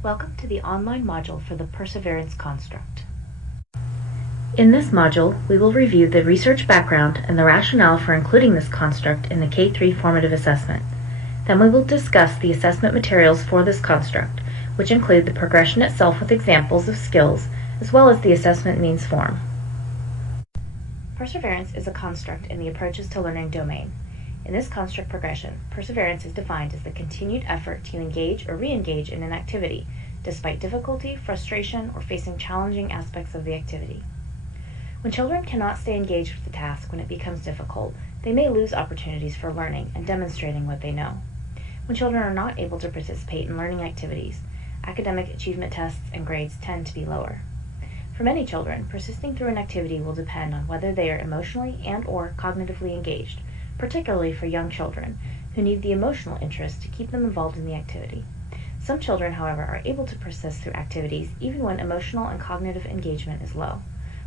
Welcome to the online module for the perseverance construct. In this module, we will review the research background and the rationale for including this construct in the K-3 formative assessment. Then we will discuss the assessment materials for this construct, which include the progression itself with examples of skills, as well as the assessment means form. Perseverance is a construct in the approaches to learning domain. In this construct progression, perseverance is defined as the continued effort to engage or re-engage in an activity, despite difficulty, frustration, or facing challenging aspects of the activity. When children cannot stay engaged with the task when it becomes difficult, they may lose opportunities for learning and demonstrating what they know. When children are not able to participate in learning activities, academic achievement tests and grades tend to be lower. For many children, persisting through an activity will depend on whether they are emotionally and/or cognitively engaged, particularly for young children, who need the emotional interest to keep them involved in the activity. Some children, however, are able to persist through activities even when emotional and cognitive engagement is low.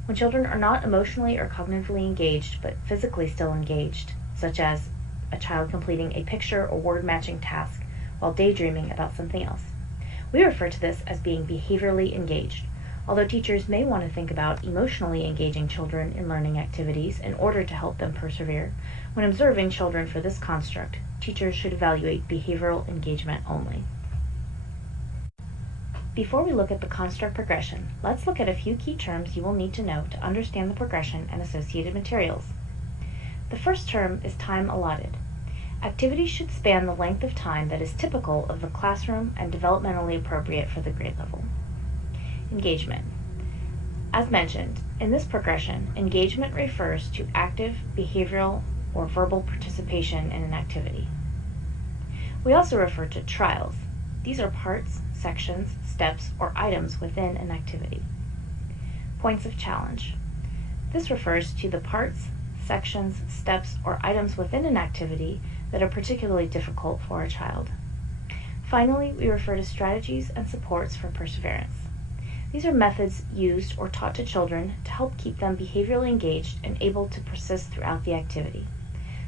When children are not emotionally or cognitively engaged, but physically still engaged, such as a child completing a picture or word-matching task while daydreaming about something else. We refer to this as being behaviorally engaged. Although teachers may want to think about emotionally engaging children in learning activities in order to help them persevere, when observing children for this construct, teachers should evaluate behavioral engagement only. Before we look at the construct progression, let's look at a few key terms you will need to know to understand the progression and associated materials. The first term is time allotted. Activities should span the length of time that is typical of the classroom and developmentally appropriate for the grade level. Engagement. As mentioned, in this progression, engagement refers to active, behavioral, or verbal participation in an activity. We also refer to trials. These are parts, sections, steps, or items within an activity. Points of challenge. This refers to the parts, sections, steps, or items within an activity that are particularly difficult for a child. Finally, we refer to strategies and supports for perseverance. These are methods used or taught to children to help keep them behaviorally engaged and able to persist throughout the activity.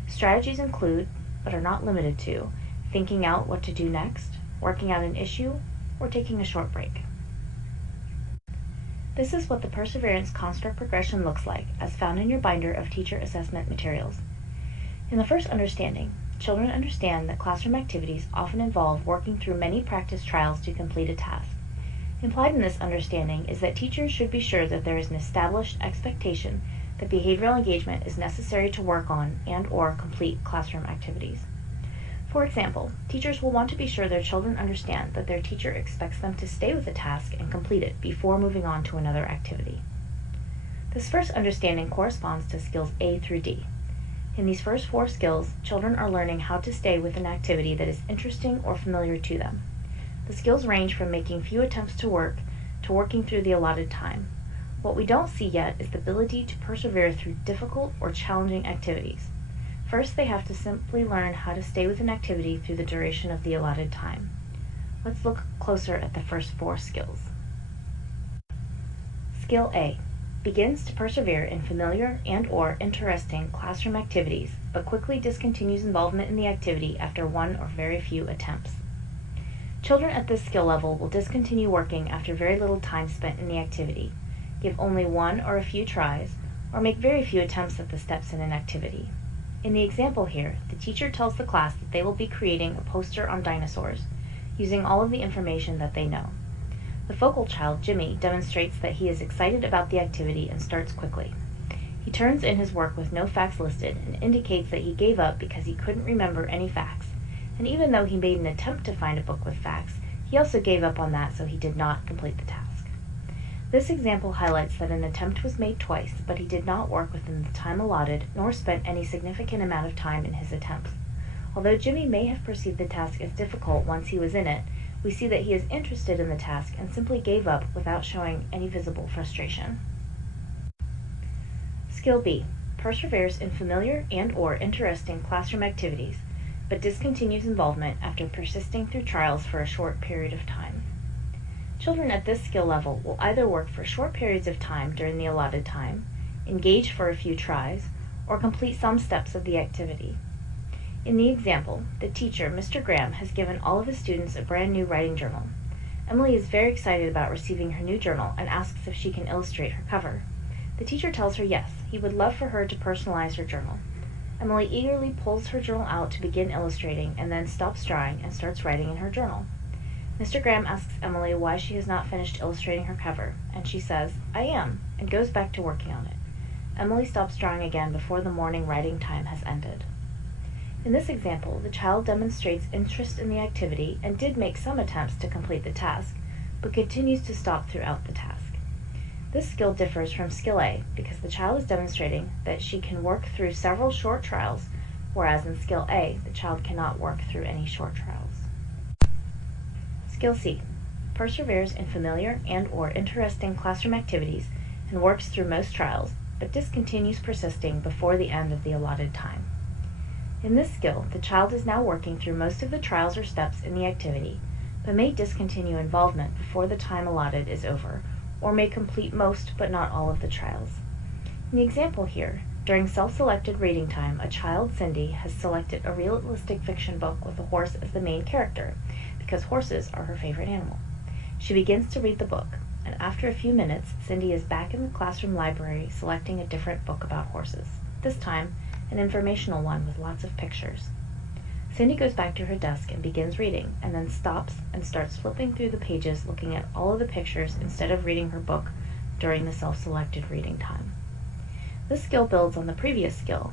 Strategies include, but are not limited to, thinking out what to do next, working out an issue, or taking a short break. This is what the perseverance construct progression looks like, as found in your binder of teacher assessment materials. In the first understanding, children understand that classroom activities often involve working through many practice trials to complete a task. Implied in this understanding is that teachers should be sure that there is an established expectation that behavioral engagement is necessary to work on and/or complete classroom activities. For example, teachers will want to be sure their children understand that their teacher expects them to stay with the task and complete it before moving on to another activity. This first understanding corresponds to skills A through D. In these first 4 skills, children are learning how to stay with an activity that is interesting or familiar to them. The skills range from making few attempts to work to working through the allotted time. What we don't see yet is the ability to persevere through difficult or challenging activities. First, they have to simply learn how to stay with an activity through the duration of the allotted time. Let's look closer at the first 4 skills. Skill A begins to persevere in familiar and/or interesting classroom activities, but quickly discontinues involvement in the activity after 1 or very few attempts. Children at this skill level will discontinue working after very little time spent in the activity, give only 1 or a few tries, or make very few attempts at the steps in an activity. In the example here, the teacher tells the class that they will be creating a poster on dinosaurs, using all of the information that they know. The focal child, Jimmy, demonstrates that he is excited about the activity and starts quickly. He turns in his work with no facts listed and indicates that he gave up because he couldn't remember any facts. And even though he made an attempt to find a book with facts, he also gave up on that, so he did not complete the task. This example highlights that an attempt was made twice, but he did not work within the time allotted, nor spent any significant amount of time in his attempts. Although Jimmy may have perceived the task as difficult once he was in it, we see that he is interested in the task and simply gave up without showing any visible frustration. Skill B perseveres in familiar and/or interesting classroom activities, but discontinues involvement after persisting through trials for a short period of time. Children at this skill level will either work for short periods of time during the allotted time, engage for a few tries, or complete some steps of the activity. In the example, the teacher, Mr. Graham, has given all of his students a brand new writing journal. Emily is very excited about receiving her new journal and asks if she can illustrate her cover. The teacher tells her yes, he would love for her to personalize her journal. Emily eagerly pulls her journal out to begin illustrating and then stops drawing and starts writing in her journal. Mr. Graham asks Emily why she has not finished illustrating her cover, and she says, "I am," and goes back to working on it. Emily stops drawing again before the morning writing time has ended. In this example, the child demonstrates interest in the activity and did make some attempts to complete the task, but continues to stop throughout the task. This skill differs from skill A because the child is demonstrating that she can work through several short trials, whereas in skill A, the child cannot work through any short trials. Skill C. Perseveres in familiar and/or interesting classroom activities and works through most trials, but discontinues persisting before the end of the allotted time. In this skill, the child is now working through most of the trials or steps in the activity, but may discontinue involvement before the time allotted is over, or may complete most but not all of the trials. In the example here, during self-selected reading time, a child, Cindy, has selected a realistic fiction book with a horse as the main character, because horses are her favorite animal. She begins to read the book, and after a few minutes, Cindy is back in the classroom library selecting a different book about horses, this time an informational one with lots of pictures. Cindy goes back to her desk and begins reading, and then stops and starts flipping through the pages looking at all of the pictures instead of reading her book during the self-selected reading time. This skill builds on the previous skill,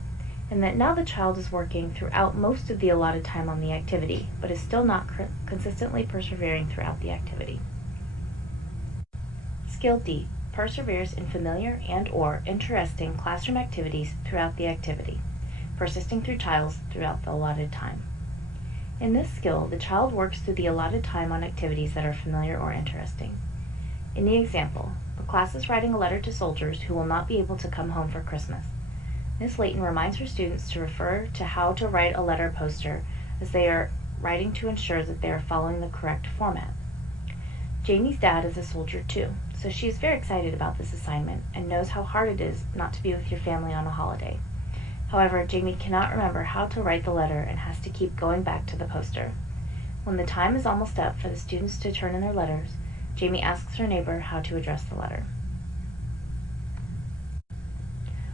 in that now the child is working throughout most of the allotted time on the activity, but is still not consistently persevering throughout the activity. Skill D. Perseveres in familiar and/or interesting classroom activities throughout the activity, persisting through trials throughout the allotted time. In this skill, the child works through the allotted time on activities that are familiar or interesting. In the example, the class is writing a letter to soldiers who will not be able to come home for Christmas. Ms. Layton reminds her students to refer to how to write a letter poster as they are writing to ensure that they are following the correct format. Jamie's dad is a soldier too, so she is very excited about this assignment and knows how hard it is not to be with your family on a holiday. However, Jamie cannot remember how to write the letter and has to keep going back to the poster. When the time is almost up for the students to turn in their letters, Jamie asks her neighbor how to address the letter.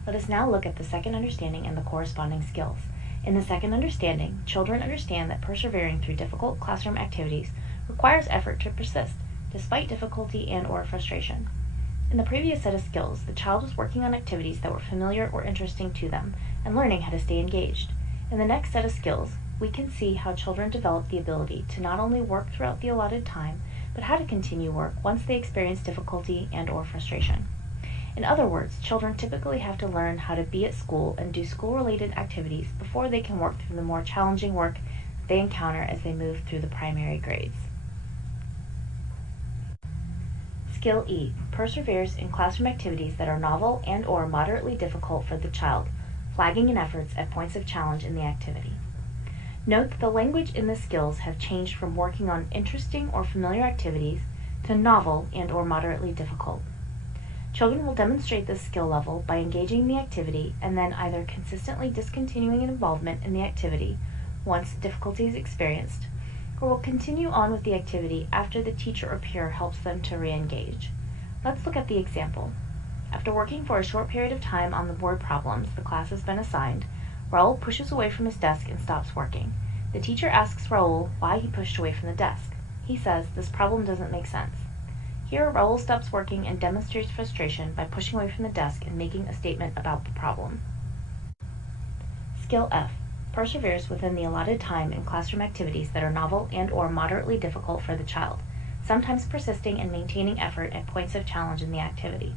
Let us now look at the second understanding and the corresponding skills. In the second understanding, children understand that persevering through difficult classroom activities requires effort to persist, despite difficulty and/or frustration. In the previous set of skills, the child was working on activities that were familiar or interesting to them, and learning how to stay engaged. In the next set of skills, we can see how children develop the ability to not only work throughout the allotted time, but how to continue work once they experience difficulty and/or frustration. In other words, children typically have to learn how to be at school and do school-related activities before they can work through the more challenging work they encounter as they move through the primary grades. Skill E. Perseveres in classroom activities that are novel and/or moderately difficult for the child, flagging in efforts at points of challenge in the activity. Note that the language in the skills have changed from working on interesting or familiar activities to novel and/or moderately difficult. Children will demonstrate this skill level by engaging in the activity and then either consistently discontinuing involvement in the activity once difficulty is experienced, or will continue on with the activity after the teacher or peer helps them to re-engage. Let's look at the example. After working for a short period of time on the board problems the class has been assigned, Raoul pushes away from his desk and stops working. The teacher asks Raoul why he pushed away from the desk. He says, "This problem doesn't make sense." Here, Raoul stops working and demonstrates frustration by pushing away from the desk and making a statement about the problem. Skill F. Perseveres within the allotted time in classroom activities that are novel and/or moderately difficult for the child, sometimes persisting and maintaining effort at points of challenge in the activity.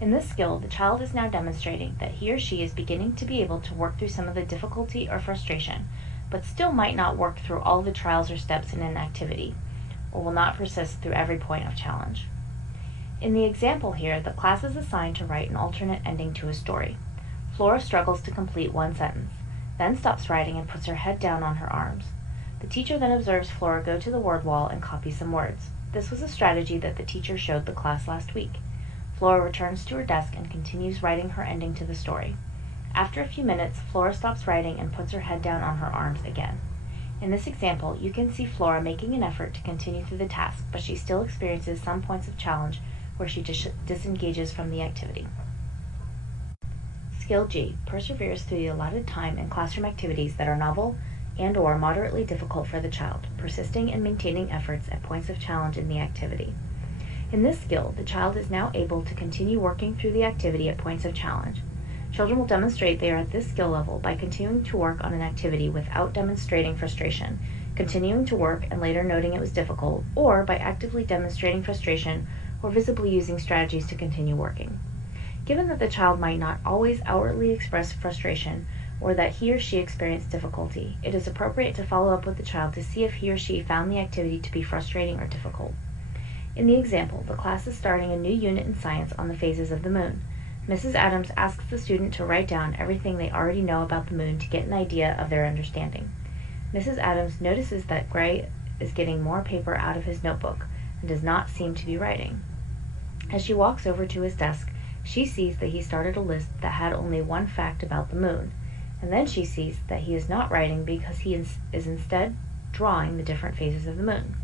In this skill, the child is now demonstrating that he or she is beginning to be able to work through some of the difficulty or frustration, but still might not work through all the trials or steps in an activity, or will not persist through every point of challenge. In the example here, the class is assigned to write an alternate ending to a story. Flora struggles to complete one sentence, then stops writing and puts her head down on her arms. The teacher then observes Flora go to the word wall and copy some words. This was a strategy that the teacher showed the class last week. Flora returns to her desk and continues writing her ending to the story. After a few minutes, Flora stops writing and puts her head down on her arms again. In this example, you can see Flora making an effort to continue through the task, but she still experiences some points of challenge where she disengages from the activity. Skill G perseveres through the allotted time in classroom activities that are novel and/or moderately difficult for the child, persisting and maintaining efforts at points of challenge in the activity. In this skill, the child is now able to continue working through the activity at points of challenge. Children will demonstrate they are at this skill level by continuing to work on an activity without demonstrating frustration, continuing to work and later noting it was difficult, or by actively demonstrating frustration or visibly using strategies to continue working. Given that the child might not always outwardly express frustration or that he or she experienced difficulty, it is appropriate to follow up with the child to see if he or she found the activity to be frustrating or difficult. In the example, the class is starting a new unit in science on the phases of the moon. Mrs. Adams asks the student to write down everything they already know about the moon to get an idea of their understanding. Mrs. Adams notices that Gray is getting more paper out of his notebook and does not seem to be writing. As she walks over to his desk, she sees that he started a list that had only one fact about the moon, and then she sees that he is not writing because he is instead drawing the different phases of the moon.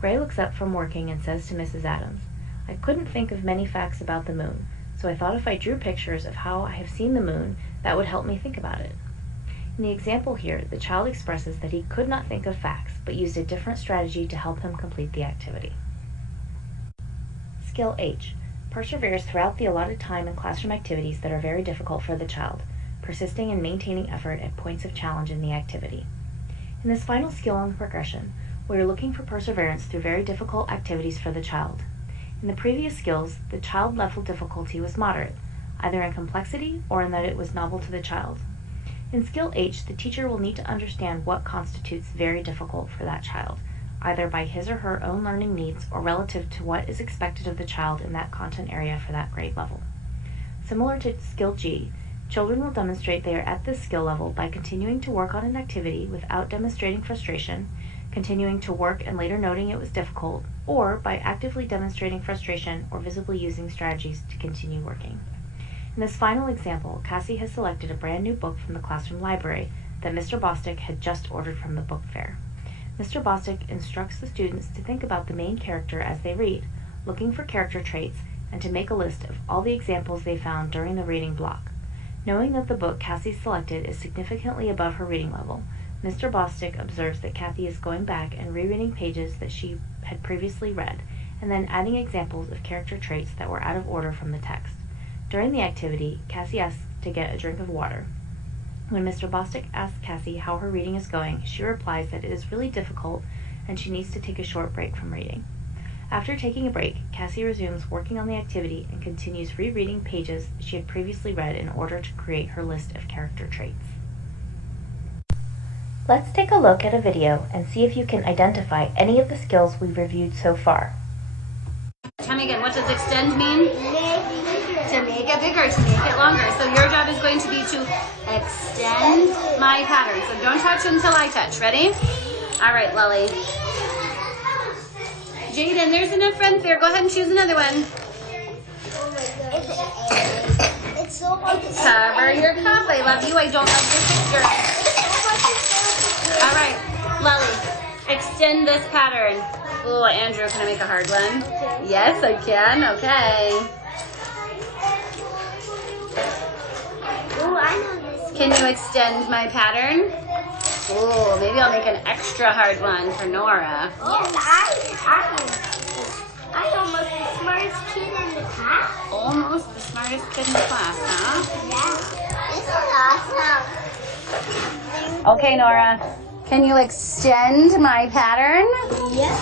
Gray looks up from working and says to Mrs. Adams, "I couldn't think of many facts about the moon, so I thought if I drew pictures of how I have seen the moon, that would help me think about it." In the example here, the child expresses that he could not think of facts, but used a different strategy to help him complete the activity. Skill H perseveres throughout the allotted time in classroom activities that are very difficult for the child, persisting and maintaining effort at points of challenge in the activity. In this final skill in the progression, we are looking for perseverance through very difficult activities for the child. In the previous skills, the child level difficulty was moderate, either in complexity or in that it was novel to the child. In Skill H, the teacher will need to understand what constitutes very difficult for that child, either by his or her own learning needs or relative to what is expected of the child in that content area for that grade level. Similar to Skill G, children will demonstrate they are at this skill level by continuing to work on an activity without demonstrating frustration, continuing to work and later noting it was difficult, or by actively demonstrating frustration or visibly using strategies to continue working. In this final example, Cassie has selected a brand new book from the classroom library that Mr. Bostick had just ordered from the book fair. Mr. Bostick instructs the students to think about the main character as they read, looking for character traits, and to make a list of all the examples they found during the reading block. Knowing that the book Cassie selected is significantly above her reading level, Mr. Bostick observes that Kathy is going back and rereading pages that she had previously read, and then adding examples of character traits that were out of order from the text. During the activity, Cassie asks to get a drink of water. When Mr. Bostick asks Cassie how her reading is going, she replies that it is really difficult and she needs to take a short break from reading. After taking a break, Cassie resumes working on the activity and continues rereading pages she had previously read in order to create her list of character traits. Let's take a look at a video and see if you can identify any of the skills we've reviewed so far. Tell me again, what does extend mean? To make it bigger, to make it longer. So your job is going to be to extend my pattern. So don't touch until I touch. Ready? All right, Lily. Jaden, there's enough friends there. Go ahead and choose another one. It's so hard to Cover your cup. I love you. I don't love your sister. All right, Lily, extend this pattern. Oh, Andrew, can I make a hard one? Yes, I can. Okay. Oh, I know this. Can you extend my pattern? Oh, maybe I'll make an extra hard one for Nora. Yes, I'm almost the smartest kid in the class. Almost the smartest kid in the class, huh? Yeah. This is awesome. Okay, Nora. Can you extend my pattern? Yes.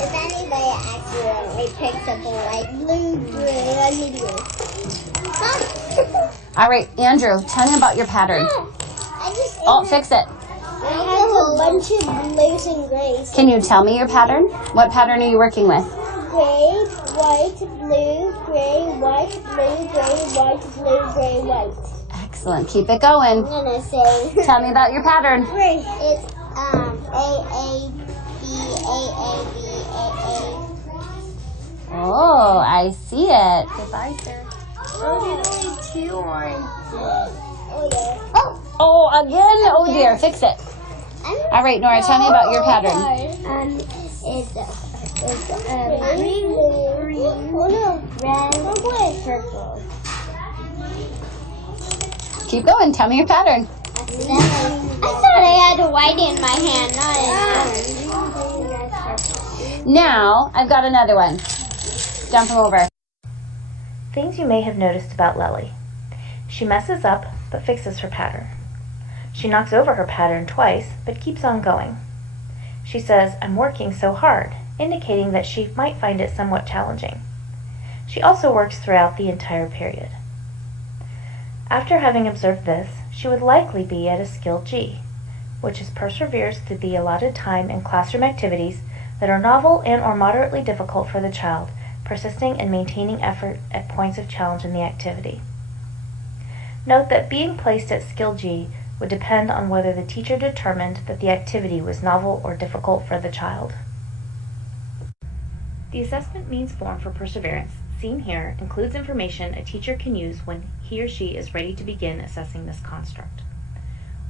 If anybody accidentally picks up a light blue, gray, or medium. All right, Andrew, tell me about your pattern. Oh, fix it. I have a bunch of blues and grays. Can you tell me your pattern? What pattern are you working with? Gray, white, blue, gray, white, blue, gray, white, blue, gray, white. Excellent. Keep it going. I'm gonna say. Tell me about your pattern. Gray. It's A B A. Oh, I see it. Goodbye, sir. Oh, there's only 2 oranges. Oh yeah. Oh, again? Oh dear, fix it. All right, Nora, tell me about your pattern. It's green, red, purple. Keep going. Tell me your pattern. I thought I had a white in my hand, not a Now, I've got another one. Jump them over. Things you may have noticed about Lily. She messes up, but fixes her pattern. She knocks over her pattern twice, but keeps on going. She says, "I'm working so hard," indicating that she might find it somewhat challenging. She also works throughout the entire period. After having observed this, she would likely be at a skill G, which is perseveres through the allotted time in classroom activities that are novel and or moderately difficult for the child, persisting and maintaining effort at points of challenge in the activity. Note that being placed at skill G would depend on whether the teacher determined that the activity was novel or difficult for the child. The assessment means form for perseverance, seen here, includes information a teacher can use when he or she is ready to begin assessing this construct.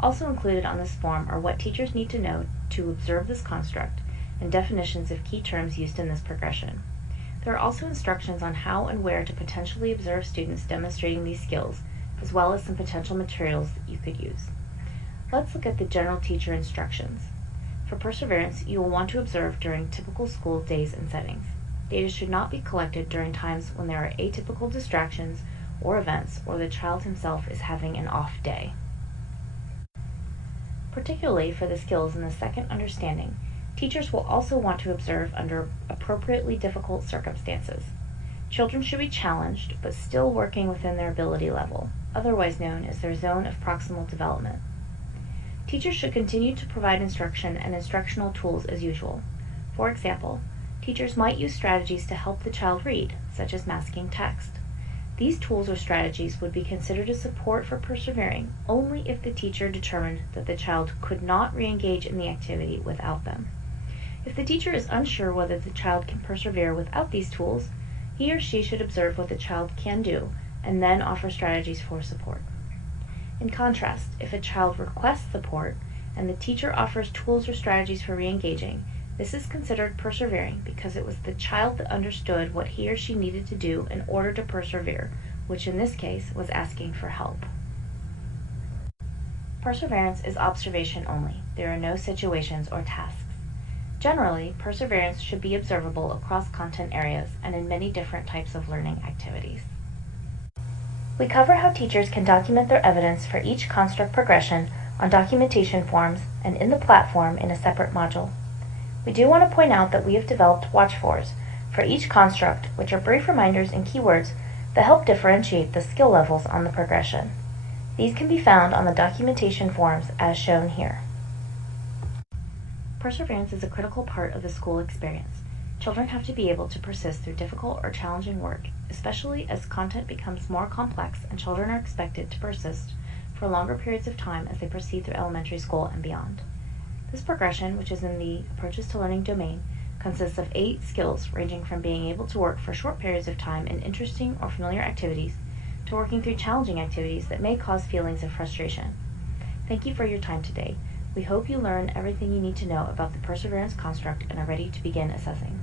Also included on this form are what teachers need to know to observe this construct and definitions of key terms used in this progression. There are also instructions on how and where to potentially observe students demonstrating these skills, as well as some potential materials that you could use. Let's look at the general teacher instructions. For perseverance, you will want to observe during typical school days and settings. Data should not be collected during times when there are atypical distractions or events, or the child himself is having an off day. Particularly for the skills in the second understanding, teachers will also want to observe under appropriately difficult circumstances. Children should be challenged, but still working within their ability level, otherwise known as their zone of proximal development. Teachers should continue to provide instruction and instructional tools as usual. For example, teachers might use strategies to help the child read, such as masking text. These tools or strategies would be considered a support for persevering only if the teacher determined that the child could not re-engage in the activity without them. If the teacher is unsure whether the child can persevere without these tools, he or she should observe what the child can do and then offer strategies for support. In contrast, if a child requests support and the teacher offers tools or strategies for re-engaging, this is considered persevering because it was the child that understood what he or she needed to do in order to persevere, which in this case was asking for help. Perseverance is observation only. There are no situations or tasks. Generally, perseverance should be observable across content areas and in many different types of learning activities. We cover how teachers can document their evidence for each construct progression on documentation forms and in the platform in a separate module. We do want to point out that we have developed watch-fors for each construct, which are brief reminders and keywords that help differentiate the skill levels on the progression. These can be found on the documentation forms as shown here. Perseverance is a critical part of the school experience. Children have to be able to persist through difficult or challenging work, especially as content becomes more complex and children are expected to persist for longer periods of time as they proceed through elementary school and beyond. This progression, which is in the Approaches to Learning domain, consists of 8 skills ranging from being able to work for short periods of time in interesting or familiar activities to working through challenging activities that may cause feelings of frustration. Thank you for your time today. We hope you learn everything you need to know about the perseverance construct and are ready to begin assessing.